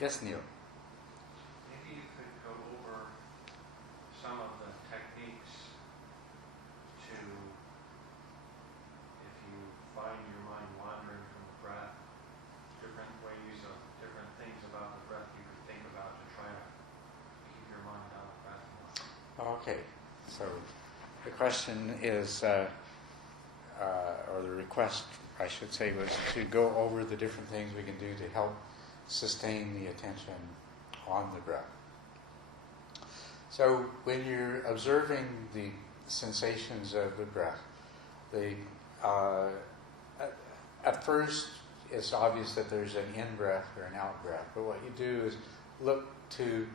Yes, Neil. Maybe you could go over some of the techniques to, if you find your mind wandering from the breath, different ways of different things about the breath you could think about to try to keep your mind on the breath more. Okay, so the question is, or the request, I should say, was to go over the different things we can do to help sustain the attention on the breath. So when you're observing the sensations of the breath, at first it's obvious that there's an in-breath or an out-breath, but what you do is look to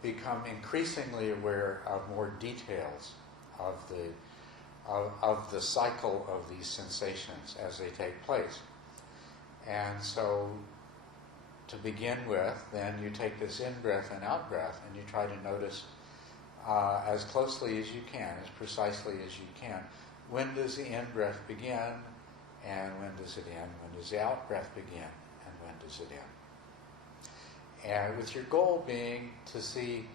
become increasingly aware of more details of the cycle of these sensations as they take place. And so to begin with, then you take this in-breath and out-breath and you try to notice as closely as you can, as precisely as you can, when does the in-breath begin and when does it end? When does the out-breath begin and when does it end? And with your goal being to see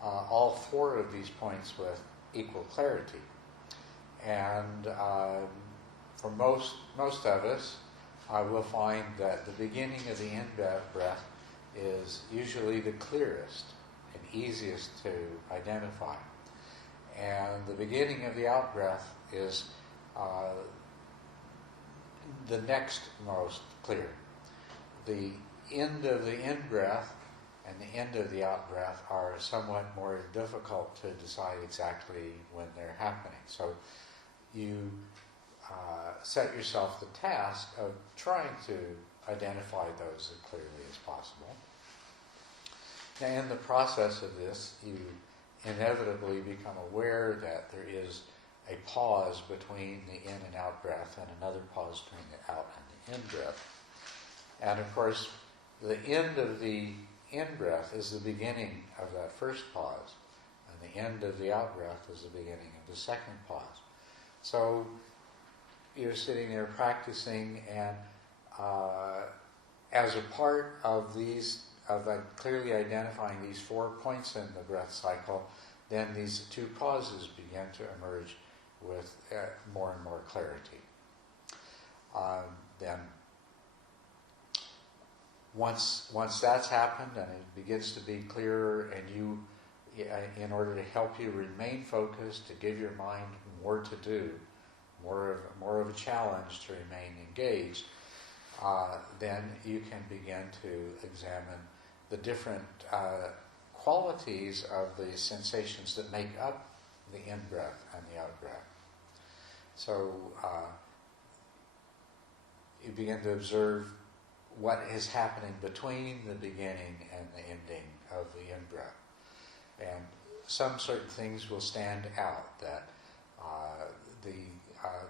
all four of these points with equal clarity. And for most of us, we'll find that the beginning of the in-breath is usually the clearest and easiest to identify. And the beginning of the out-breath is the next most clear. The end of the in-breath and the end of the out-breath are somewhat more difficult to decide exactly when they're happening. So you set yourself the task of trying to identify those as clearly as possible. Now, in the process of this, you inevitably become aware that there is a pause between the in and out breath and another pause between the out and the in breath. And of course, the end of the in breath is the beginning of that first pause, and the end of the out breath is the beginning of the second pause. So you're sitting there practicing, and as a part of clearly identifying these 4 points in the breath cycle, then these 2 pauses begin to emerge with more and more clarity. Then once that's happened and it begins to be clearer, and you, in order to help you remain focused, to give your mind more to do, more of a challenge to remain engaged, then you can begin to examine the different qualities of the sensations that make up the in-breath and the out-breath. So you begin to observe what is happening between the beginning and the ending of the in-breath. And some certain things will stand out, that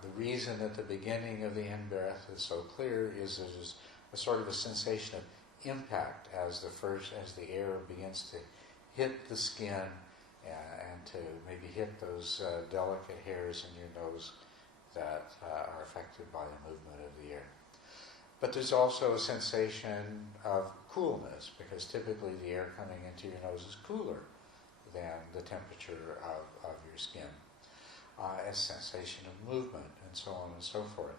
the reason that the beginning of the in-breath is so clear is there's a sort of a sensation of impact as the air begins to hit the skin and to maybe hit those delicate hairs in your nose that are affected by the movement of the air. But there's also a sensation of coolness, because typically the air coming into your nose is cooler than the temperature of your skin. A sensation of movement, and so on and so forth.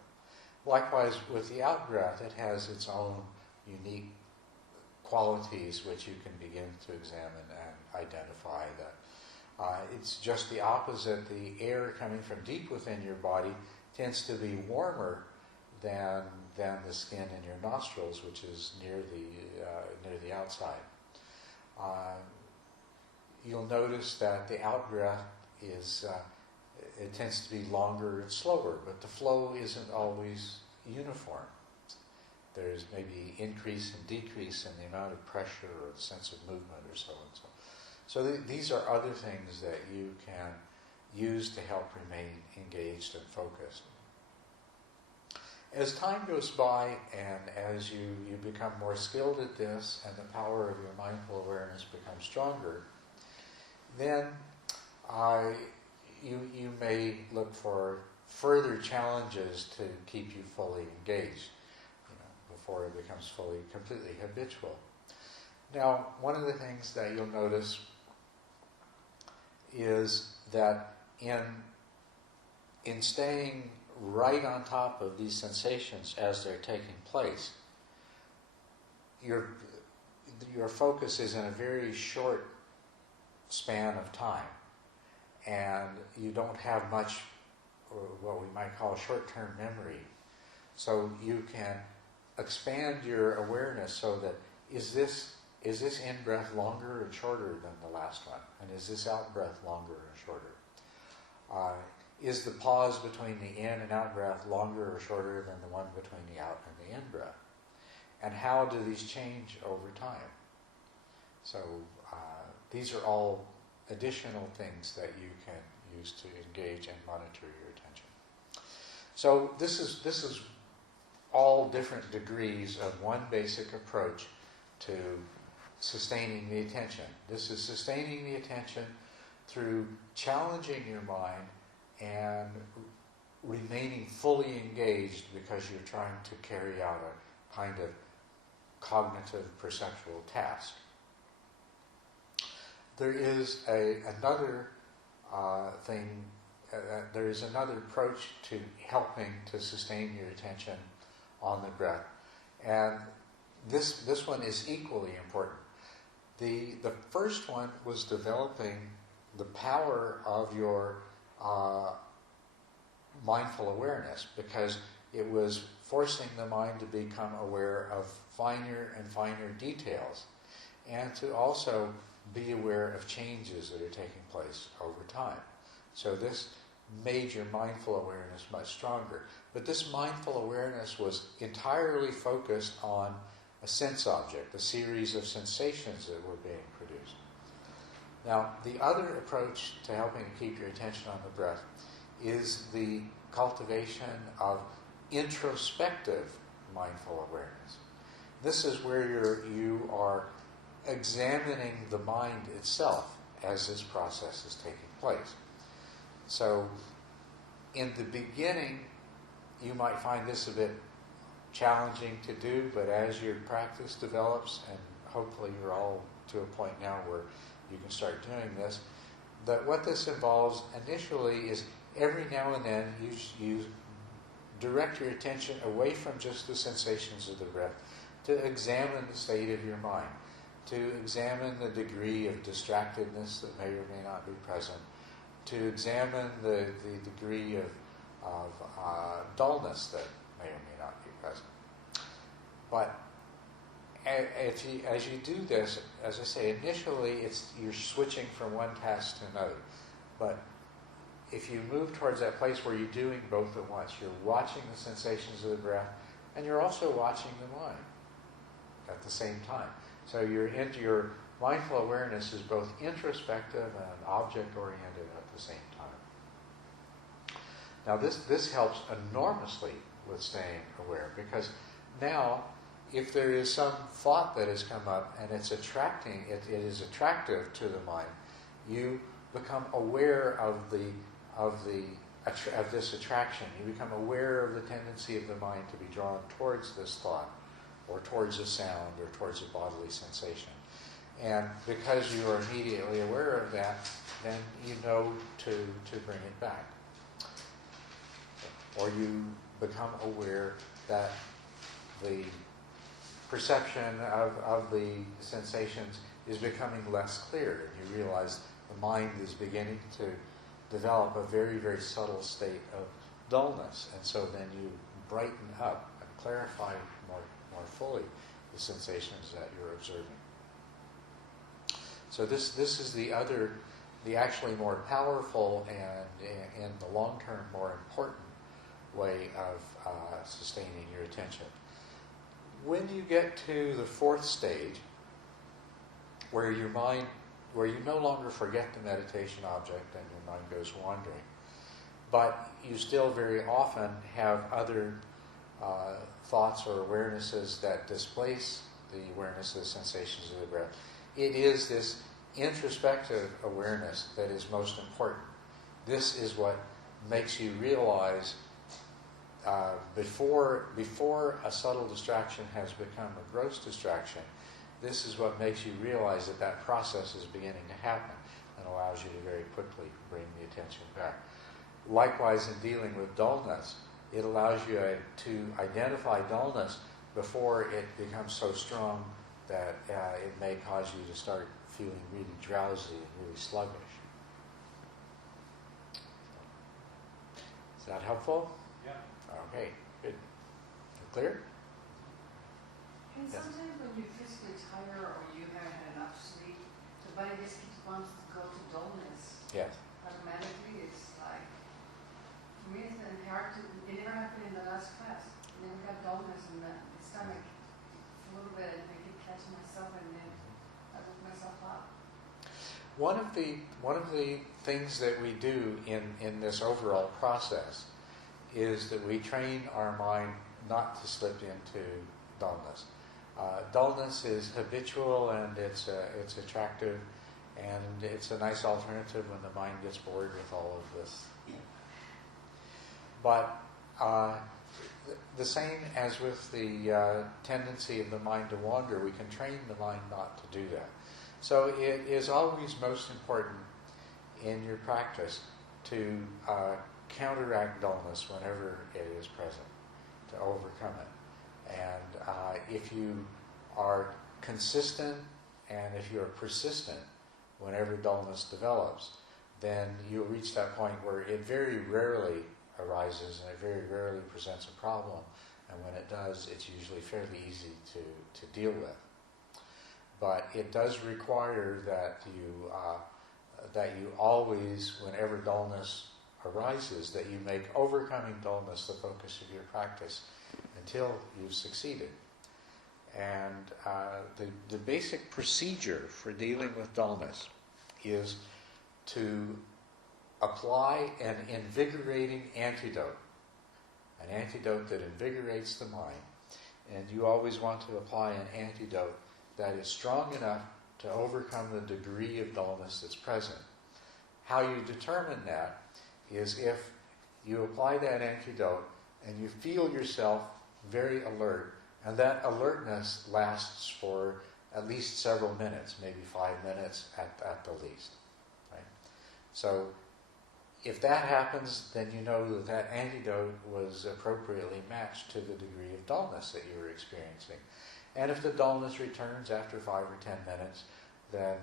Likewise, with the out-breath, it has its own unique qualities which you can begin to examine and identify. That it's just the opposite. The air coming from deep within your body tends to be warmer than the skin in your nostrils, which is near the outside. You'll notice that the out-breath is it tends to be longer and slower, but the flow isn't always uniform. There's maybe increase and decrease in the amount of pressure or the sense of movement or so and so. So these are other things that you can use to help remain engaged and focused. As time goes by and as you become more skilled at this and the power of your mindful awareness becomes stronger, then you may look for further challenges to keep you fully engaged. before it becomes completely habitual. Now, one of the things that you'll notice is that in staying right on top of these sensations as they're taking place, your focus is in a very short span of time, and you don't have much, or what we might call short-term memory. So you can expand your awareness so that is this in-breath longer or shorter than the last one? And is this out-breath longer or shorter? Is the pause between the in and out-breath longer or shorter than the one between the out and the in-breath? And how do these change over time? So these are all additional things that you can use to engage and monitor your attention. So this is all different degrees of one basic approach to sustaining the attention. This is sustaining the attention through challenging your mind and remaining fully engaged because you're trying to carry out a kind of cognitive perceptual task. There is another thing. There is another approach to helping to sustain your attention on the breath, and this one is equally important. The first one was developing the power of your mindful awareness, because it was forcing the mind to become aware of finer and finer details, and to also be aware of changes that are taking place over time. So this made your mindful awareness much stronger. But this mindful awareness was entirely focused on a sense object, a series of sensations that were being produced. Now, the other approach to helping keep your attention on the breath is the cultivation of introspective mindful awareness. This is where you are examining the mind itself as this process is taking place. So, in the beginning, you might find this a bit challenging to do, but as your practice develops, and hopefully you're all to a point now where you can start doing this, that what this involves initially is every now and then you direct your attention away from just the sensations of the breath to examine the state of your mind, to examine the degree of distractedness that may or may not be present, to examine the degree of dullness that may or may not be present. But as you do this, as I say, initially you're switching from one task to another. But if you move towards that place where you're doing both at once, you're watching the sensations of the breath, and you're also watching the mind at the same time. So your mindful awareness is both introspective and object-oriented at the same time. Now this helps enormously with staying aware, because now if there is some thought that has come up and it is attractive to the mind, you become aware of this attraction. You become aware of the tendency of the mind to be drawn towards this thought, or towards a sound, or towards a bodily sensation. And because you are immediately aware of that, then you know to bring it back. Or you become aware that the perception of the sensations is becoming less clear, and you realize the mind is beginning to develop a very, very subtle state of dullness, and so then you brighten up and clarify more fully the sensations that you're observing. So this is the actually more powerful and in the long term more important way of sustaining your attention. When you get to the fourth stage, where you no longer forget the meditation object and your mind goes wandering, but you still very often have other thoughts or awarenesses that displace the awareness of the sensations of the breath, it is this introspective awareness that is most important. This is what makes you realize before a subtle distraction has become a gross distraction, this is what makes you realize that that process is beginning to happen and allows you to very quickly bring the attention back. Likewise, in dealing with dullness, it allows you to identify dullness before it becomes so strong that it may cause you to start feeling really drowsy and really sluggish. Is that helpful? Yeah. Okay, good. Clear? And Yes. sometimes when you're physically tired or you haven't had enough sleep, the body just wants to go to dullness. Yes. Automatically, it's like, for me, it's been hard to, it never happened in the last class. I never got dullness in the stomach. A little bit, and I keep catching myself, and then I woke myself up. One of the things that we do in this overall process is that we train our mind not to slip into dullness. Dullness is habitual and it's attractive, and it's a nice alternative when the mind gets bored with all of this. But the same as with the tendency of the mind to wander, we can train the mind not to do that. So it is always most important in your practice to counteract dullness whenever it is present, to overcome it. And if you are consistent and if you are persistent whenever dullness develops, then you'll reach that point where it very rarely arises and it very rarely presents a problem. And when it does, it's usually fairly easy to deal with. But it does require that you always, whenever dullness arises, that you make overcoming dullness the focus of your practice until you've succeeded. And the basic procedure for dealing with dullness is to apply an invigorating antidote, an antidote that invigorates the mind. And you always want to apply an antidote that is strong enough to overcome the degree of dullness that's present. How you determine that is if you apply that antidote and you feel yourself very alert, and that alertness lasts for at least several minutes, maybe 5 minutes at the least. Right? So if that happens, then you know that antidote was appropriately matched to the degree of dullness that you were experiencing. And if the dullness returns after 5 or 10 minutes, then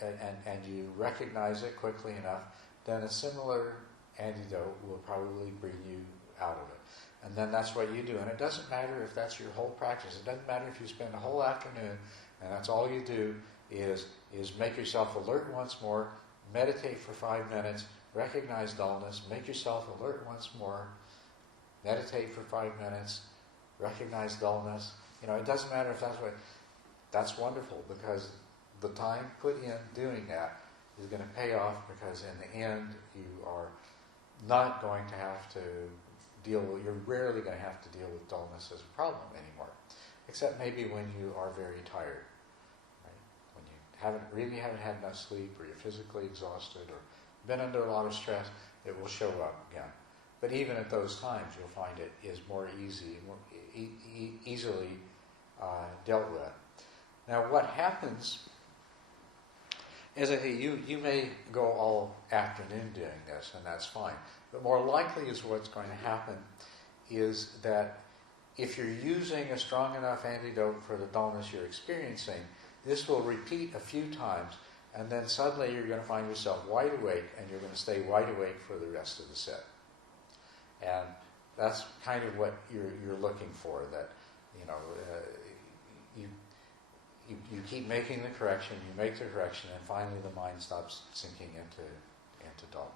and you recognize it quickly enough, then a similar antidote will probably bring you out of it. And then that's what you do. And it doesn't matter if that's your whole practice. It doesn't matter if you spend a whole afternoon and that's all you do is make yourself alert once more, meditate for 5 minutes, recognize dullness, make yourself alert once more, meditate for 5 minutes, recognize dullness. It doesn't matter if that's wonderful, because the time put in doing that is going to pay off, because in the end you are not going to have to you're rarely going to have to deal with dullness as a problem anymore, except maybe when you are very tired, right? When you really haven't had enough sleep, or you're physically exhausted, or been under a lot of stress, it will show up again. But even at those times, you'll find it is more easily dealt with. Now, what happens is that you may go all afternoon doing this, and that's fine. But more likely is what's going to happen is that if you're using a strong enough antidote for the dullness you're experiencing, this will repeat a few times, and then suddenly you're going to find yourself wide awake, and you're going to stay wide awake for the rest of the set. And that's kind of what you're looking for, that you keep making the correction, you make the correction, and finally the mind stops sinking into dullness.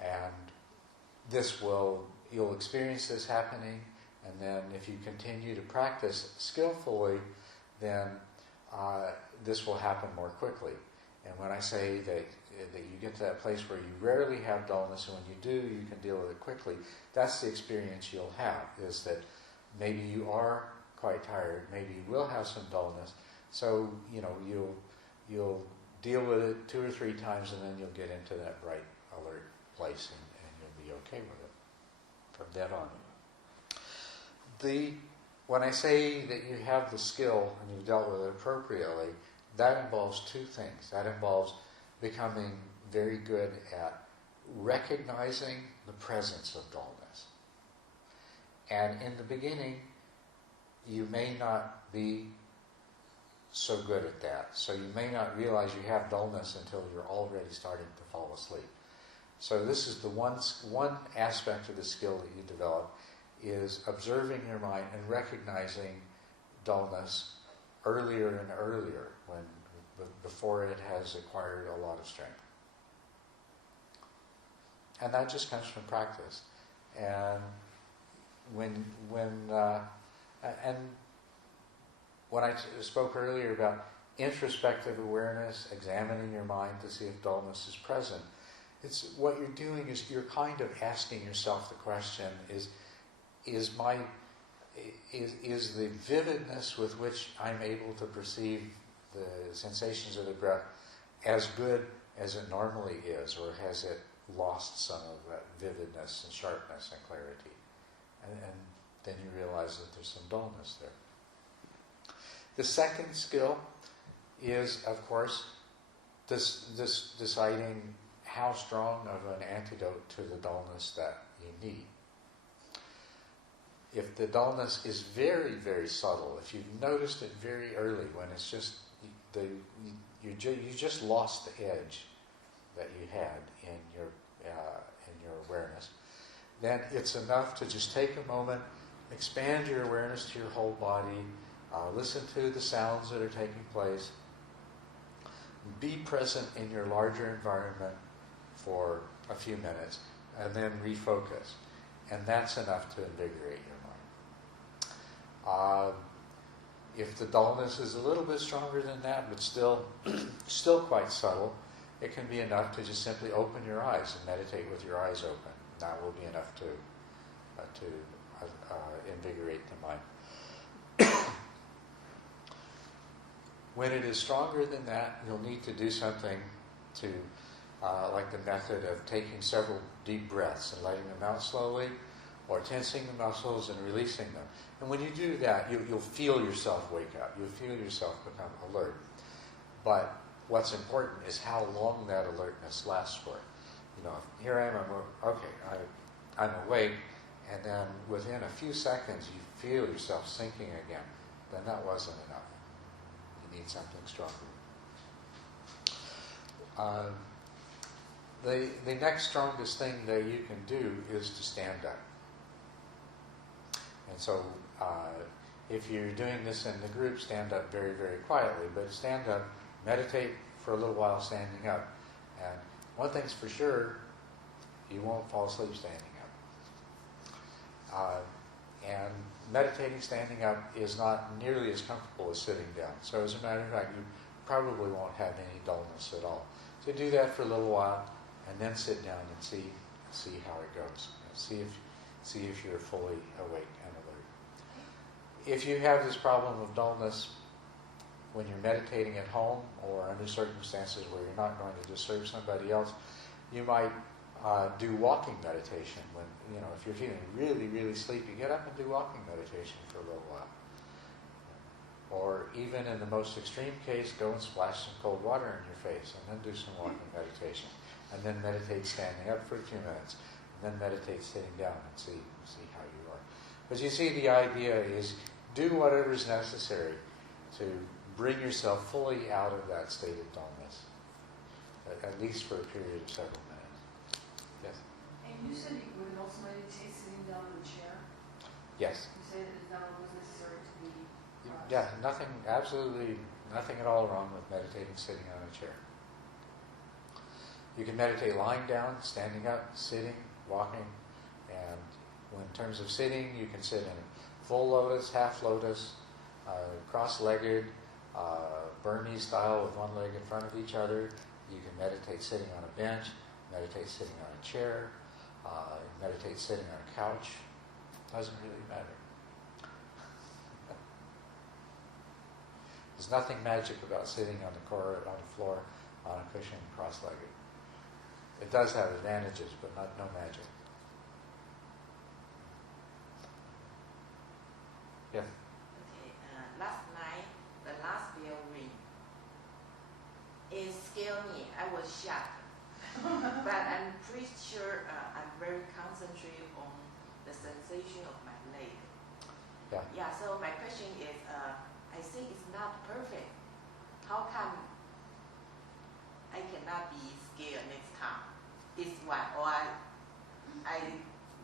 And you'll experience this happening, and then if you continue to practice skillfully, then this will happen more quickly. And when I say that you get to that place where you rarely have dullness, and when you do, you can deal with it quickly, that's the experience you'll have, is that maybe you are quite tired, maybe you will have some dullness, so you'll deal with it 2 or 3 times, and then you'll get into that bright, alert place, and you'll be okay with it from then on. When I say that you have the skill and you've dealt with it appropriately, that involves two things. That involves becoming very good at recognizing the presence of dullness. And in the beginning, you may not be so good at that. So you may not realize you have dullness until you're already starting to fall asleep. So this is the one aspect of the skill that you develop, is observing your mind and recognizing dullness earlier and earlier, before it has acquired a lot of strength. And that just comes from practice. And when I spoke earlier about introspective awareness, examining your mind to see if dullness is present, it's what you're doing is you're kind of asking yourself the question: is the vividness with which I'm able to perceive the sensations of the breath as good as it normally is, or has it lost some of that vividness and sharpness and clarity? And then you realize that there's some dullness there. The second skill is, of course, this deciding how strong of an antidote to the dullness that you need. If the dullness is very, very subtle, if you've noticed it very early, when it's just you just lost the edge that you had in your awareness, then it's enough to just take a moment, expand your awareness to your whole body, listen to the sounds that are taking place, be present in your larger environment for a few minutes, and then refocus. And that's enough to invigorate your mind. If the dullness is a little bit stronger than that, but still quite subtle, it can be enough to just simply open your eyes and meditate with your eyes open. That will be enough to invigorate the mind. When it is stronger than that, you'll need to do something to, like the method of taking several deep breaths and letting them out slowly, or tensing the muscles and releasing them. And when you do that, you'll feel yourself wake up. You'll feel yourself become alert. But what's important is how long that alertness lasts for. You know, here I am, I'm awake, and then within a few seconds you feel yourself sinking again. Then that wasn't enough. You need something stronger. The next strongest thing that you can do is to stand up. And so if you're doing this in the group, stand up very, very quietly, but stand up, meditate for a little while standing up. And one thing's for sure, you won't fall asleep standing up. And meditating standing up is not nearly as comfortable as sitting down. So as a matter of fact, you probably won't have any dullness at all. So do that for a little while, and then sit down and see how it goes. See if you're fully awake and alert. If you have this problem of dullness when you're meditating at home or under circumstances where you're not going to disturb somebody else, you might do walking meditation. When if you're feeling really, really sleepy, get up and do walking meditation for a little while. Or even in the most extreme case, go and splash some cold water in your face and then do some walking meditation. And then meditate standing up for a few minutes. And then meditate sitting down and see how you are. But you see, the idea is do whatever is necessary to bring yourself fully out of that state of dullness, at least for a period of several minutes. Yes? And you said you would also meditate sitting down in a chair? Yes. You say that it's not always necessary to be... Yeah, absolutely nothing at all wrong with meditating sitting on a chair. You can meditate lying down, standing up, sitting, walking, and in terms of sitting, you can sit in full lotus, half lotus, cross-legged, Burmese style with one leg in front of each other. You can meditate sitting on a bench, meditate sitting on a chair, meditate sitting on a couch. Doesn't really matter. There's nothing magic about sitting on the floor, on a cushion, cross-legged. It does have advantages, but no magic. Yes. Okay, last night, the last bell ring. It scared me. I was shocked. But I'm pretty sure I'm very concentrated on the sensation of my leg. Yeah. Yeah, so my question is, I think it's not perfect. How come I cannot be scared next time? This one, or I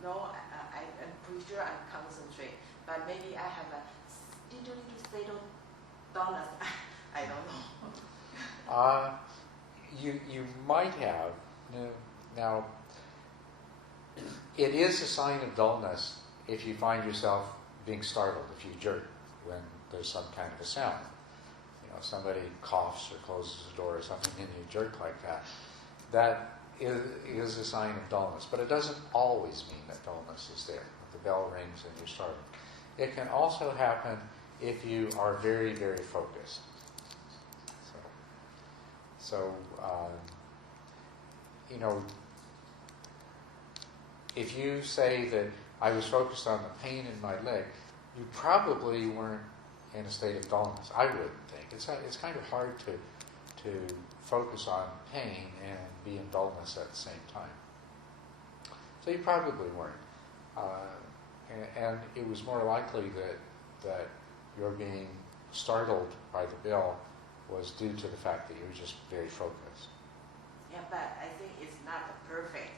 know I'm pretty sure I'm concentrated, but maybe I have a little settle dullness. I don't know. You might have. Now, it is a sign of dullness if you find yourself being startled, if you jerk when there's some kind of a sound. You know, somebody coughs or closes the door or something and you jerk like that. That is a sign of dullness, but it doesn't always mean that dullness is there. The bell rings and you're startled. It can also happen if you are very, very focused. So you know, if you say that I was focused on the pain in my leg, you probably weren't in a state of dullness. I wouldn't think. It's kind of hard to focus on pain and be in dullness at the same time. So you probably weren't. And it was more likely that your being startled by the bell was due to the fact that you were just very focused. Yeah, but I think it's not perfect.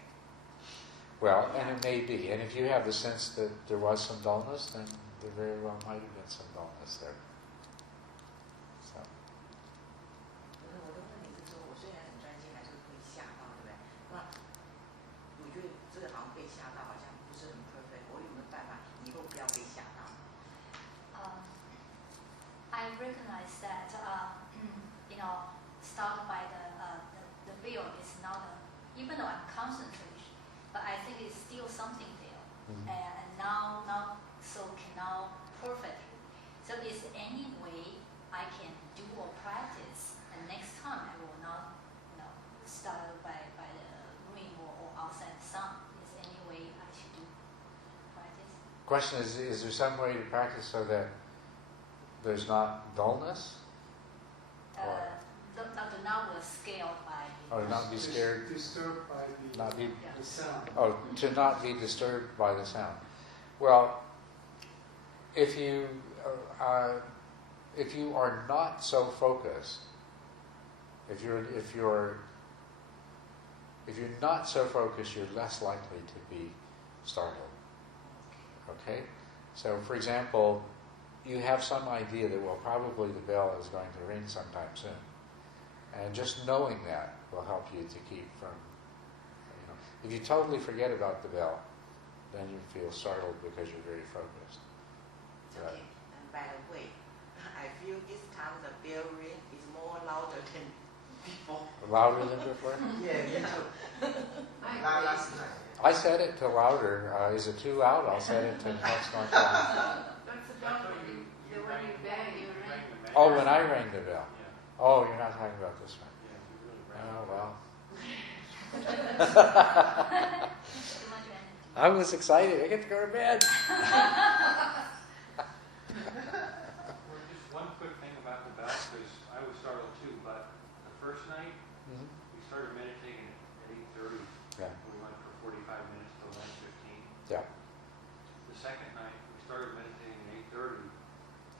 Well, and it may be. And if you have the sense that there was some dullness, then there very well might have been some dullness there. So. 我的问题是说，我虽然很专心，还是会吓到，对不对？那我觉得这个好像被吓到，好像不是很 perfect。我有没有办法以后不要被吓到？ I recognize that started by the bill is not even though I'm concentrated, but I think it's still something there, and now so cannot perfectly. So is any way I can do or practice, and next time I will not start by the ring or outside the sun. Is any way I should do practice? Question is there some way to practice so that there's not dullness? Not was scared by the... Or not be scared? Disturbed by the sound. Oh, to not be disturbed by the sound. Well, if you are not so focused, if you're not so focused, you're less likely to be startled. Okay? So, for example, you have some idea that, well, probably the bell is going to ring sometime soon. And just knowing that will help you to keep from, if you totally forget about the bell, then you feel startled because you're very focused. Okay. And by the way, I feel this time the bell ring is more louder than before. Louder than before? Yeah, me too. Last night. I set it to louder. Is it too loud? I'll set it to next one. That's the bell when you bang, you ring. Oh, when I rang the bell. Yeah. Oh, you're not talking about this one. Yeah, we really ran. Oh, well. Too much energy. I was excited. I get to go to bed. Well, just one quick thing about the bell, because I was startled too, but the first night, we started meditating at 8:30. Yeah. We went for 45 minutes till 9:15. Yeah. The second night, we started meditating at 8:30.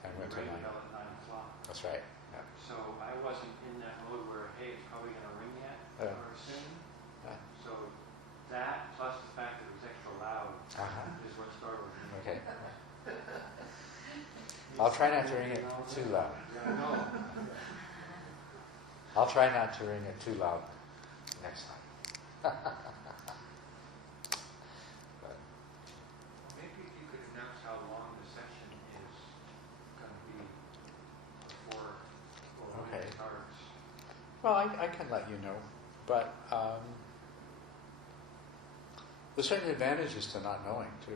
I went to rang the 9. bell at 9 o'clock. That's right. Yeah. So I wasn't in that mode where, hey, it's probably going to ring yet Yeah. or soon. Yeah. So that, plus the fact that it was extra loud, Uh-huh. is what startled me. Okay. I'll try not to ring it too loud. Yeah, I know. I'll try not to ring it too loud next time. But, Maybe if you could announce how long the session is going to be before when Okay. it starts. well, I can let you know, but there's certain advantages to not knowing too.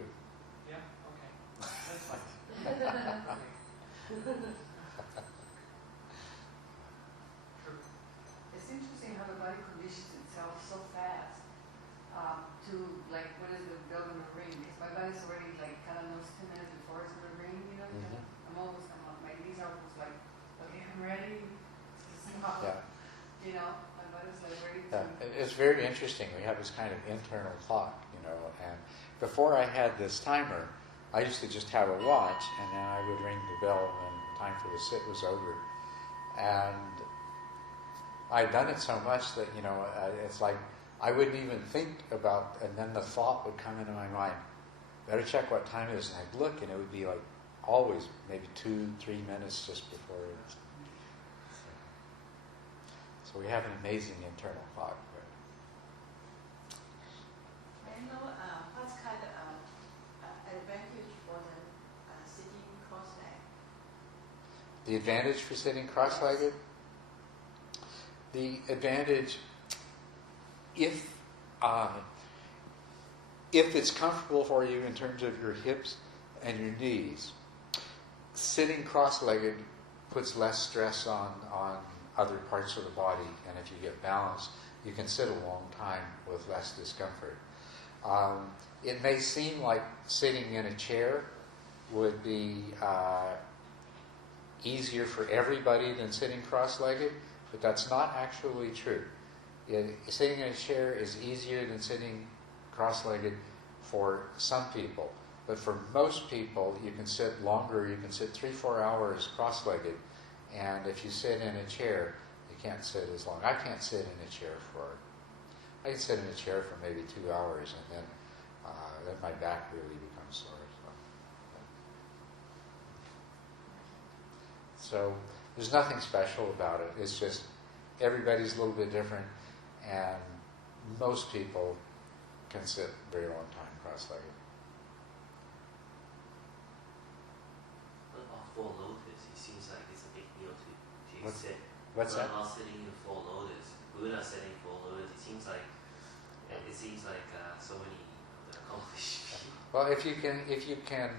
Yeah, okay. That's fine. Sure. It's interesting how the body conditions itself so fast to, like, when is the bell going to ring? Because my body's already, like, kind of knows 10 minutes before it's going to ring, you know? Yeah. You know, my body's like ready to. Yeah. It's very interesting. We have this kind of internal clock, and before I had this timer, I used to just have a watch, and then I would ring the bell when time for the sit was over. And I'd done it so much that, it's like I wouldn't even think about, and then the thought would come into my mind, better check what time it is, and I'd look, and it would be like always maybe 2-3 minutes just before it was. So we have an amazing internal clock. I know what's kind of advantage for the sitting cross-legged. The advantage for sitting cross-legged? The advantage, if it's comfortable for you in terms of your hips and your knees, sitting cross-legged puts less stress on other parts of the body, and if you get balanced, you can sit a long time with less discomfort. It may seem like sitting in a chair would be easier for everybody than sitting cross-legged, but that's not actually true. Sitting in a chair is easier than sitting cross-legged for some people, but for most people you can sit longer. You can sit 3-4 hours cross-legged, and if you sit in a chair, you can't sit as long. I can't sit in a chair I can sit in a chair for maybe 2 hours, and then my back really becomes sore. So there's nothing special about it. It's just everybody's a little bit different, and most people can sit a very long time cross-legged. What about full lotus? It seems like it's a big deal to sit. What's what that? about sitting in full lotus? Buddha sitting full lotus. It seems like so many accomplished people. Well, if you can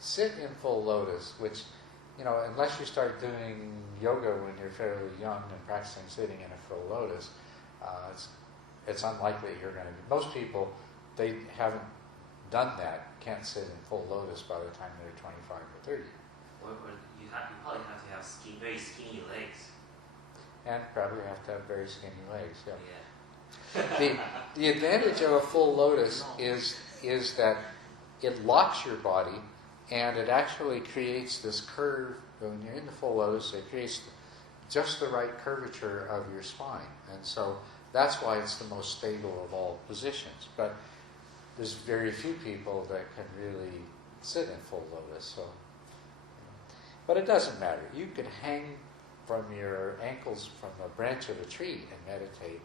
sit in full lotus, which unless you start doing yoga when you're fairly young and practicing sitting in a full lotus, it's unlikely you're going to. Most people, they haven't done that, can't sit in full lotus by the time they're 25 or 30. Or you probably have to have very skinny legs. And probably have to have very skinny legs. Yeah. Yeah. The advantage of a full lotus is that it locks your body, and it actually creates this curve. When you're in the full lotus, it creates just the right curvature of your spine, and so that's why it's the most stable of all positions. But there's very few people that can really sit in full lotus. So, but it doesn't matter. You could hang from your ankles from a branch of a tree and meditate.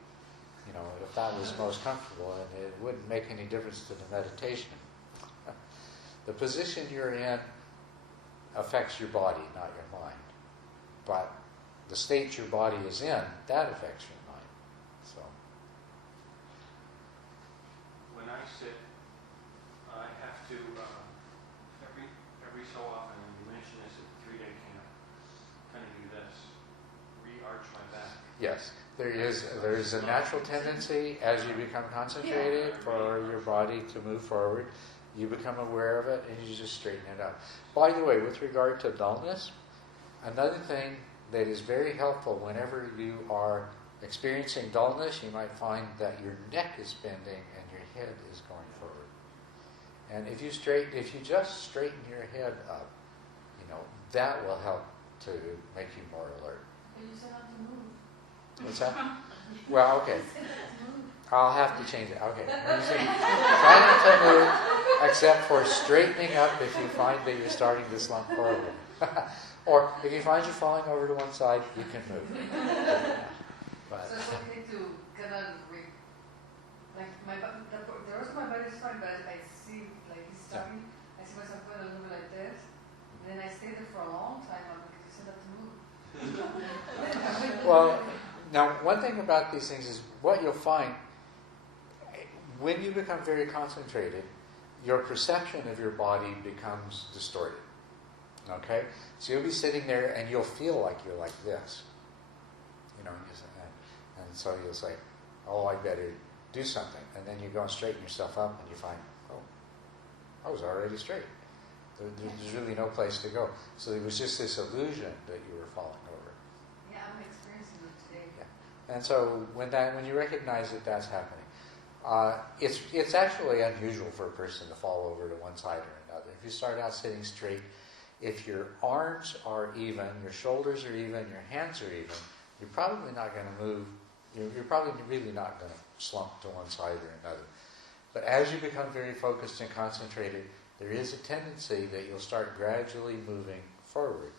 If that was most comfortable, and it wouldn't make any difference to the meditation. The position you're in affects your body, not your mind. But the state your body is in, that affects your mind. So, When I sit, I have to, every so often, and you mentioned this at the 3-day camp, kind of do this, re-arch my back. yes, there is a natural tendency as you become concentrated for your body to move forward. You become aware of it, and you just straighten it up. By the way, with regard to dullness, another thing that is very helpful whenever you are experiencing dullness, you might find that your neck is bending and your head is going forward. And if you just straighten your head up, that will help to make you more alert. But you said not to move. What's that? Well, okay. I'll have to change it. Okay. When you say, try not to move, except for straightening up if you find that you're starting to slump forward. Or if you find you're falling over to one side, you can move. But, So it's okay to kind of like the rest of my body is fine, but I see like it's starting. I see myself going a little bit like this, and then I stay there for a long time because you said not to move. well, now one thing about these things is what you'll find when you become very concentrated, your perception of your body becomes distorted. Okay? So you'll be sitting there and you'll feel like you're like this. And so you'll say, oh, I better do something. And then you go and straighten yourself up and you find, oh, I was already straight. There's really no place to go. So it was just this illusion that you were falling over. Yeah, I'm experiencing it today. Yeah. And so when you recognize that that's happening, it's actually unusual for a person to fall over to one side or another. If you start out sitting straight, if your arms are even, your shoulders are even, your hands are even, you're probably not going to move. You're probably really not going to slump to one side or another. But as you become very focused and concentrated, there is a tendency that you'll start gradually moving forward.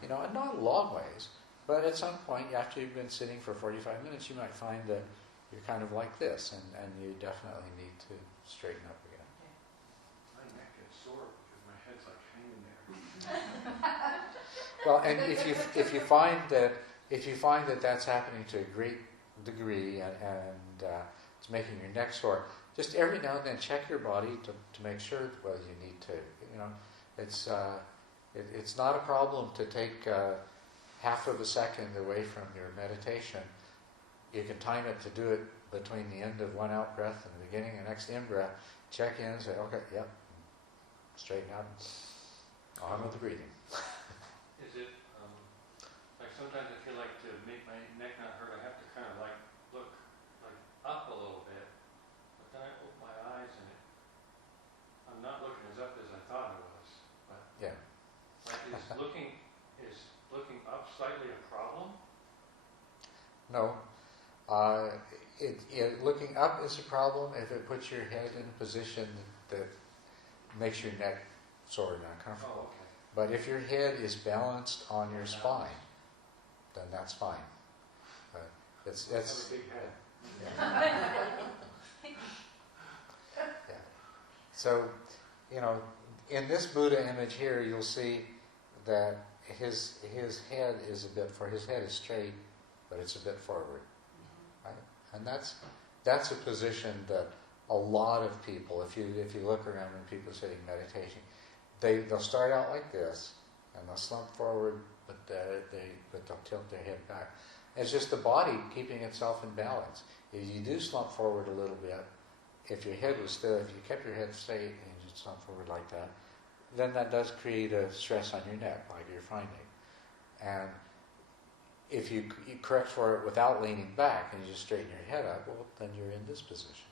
And not long ways, but at some point, after you've been sitting for 45 minutes, you might find that you're kind of like this, and you definitely need to straighten up again. My neck gets sore because my head's like hanging there. Well, and if you find that that's happening to a great degree and it's making your neck sore, just every now and then check your body to make sure whether you need to. It's not a problem to take half of a second away from your meditation. You can time it to do it between the end of one out breath and the beginning of the next in breath. Check in and say, okay, yep, straighten out, on with the breathing. Is it, like sometimes I feel like to make my neck not hurt, I have to kind of like look like up a little bit, but then I open my eyes and I'm not looking as up as I thought I was. But Yeah. like is looking up slightly a problem? No. Looking up is a problem if it puts your head in a position that makes your neck sore and uncomfortable. Oh, okay. But if your head is balanced on your spine, then that's fine. That's I have a big head. yeah. So, in this Buddha image here, you'll see that his head is his head is straight, but it's a bit forward, right? And that's a position that a lot of people, if you look around when people are sitting meditation, they'll start out like this, and they'll slump forward, but they'll tilt their head back. It's just the body keeping itself in balance. If you do slump forward a little bit, if your head was still, if you kept your head straight and you just slump forward like that, then that does create a stress on your neck, like you're finding. And if you correct for it without leaning back and you just straighten your head up, well, then you're in this position.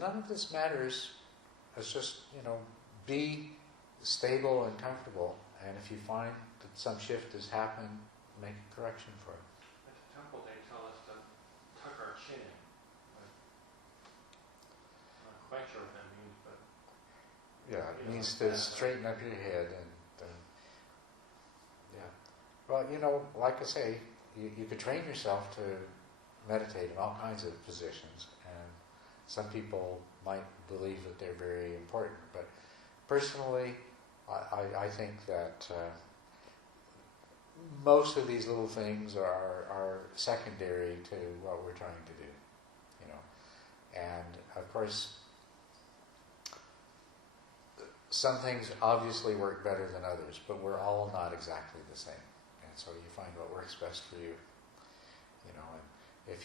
None of this matters. It's just, be stable and comfortable. And if you find that some shift has happened, make a correction for it. At the temple, they tell us to tuck our chin in. But I'm not quite sure what that means, but Yeah, it means to straighten up your head and yeah. Well, like I say, you could train yourself to meditate in all kinds of positions, and some people might believe that they're very important, but personally, I think that most of these little things are secondary to what we're trying to do, and of course, some things obviously work better than others, but we're all not exactly the same. And so you find what works best for you. And if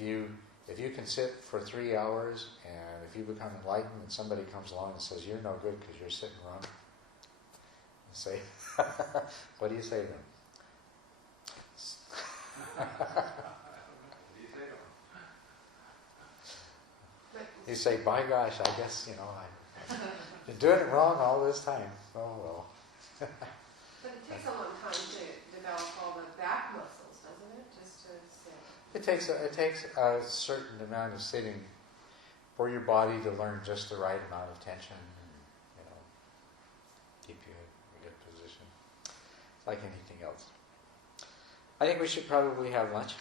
you can sit for 3 hours, and if you become enlightened and somebody comes along and says, you're no good because you're sitting wrong, you say, what do you say then? You say, by gosh, I guess, I've been doing it wrong all this time. Oh, well. But it takes a long time to develop all the back muscles, doesn't it? Just to sit. It takes a certain amount of sitting for your body to learn just the right amount of tension and, keep you in a good position. Like anything else. I think we should probably have lunch.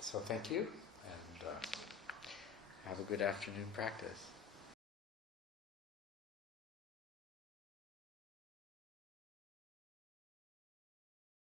So thank you, and have a good afternoon practice.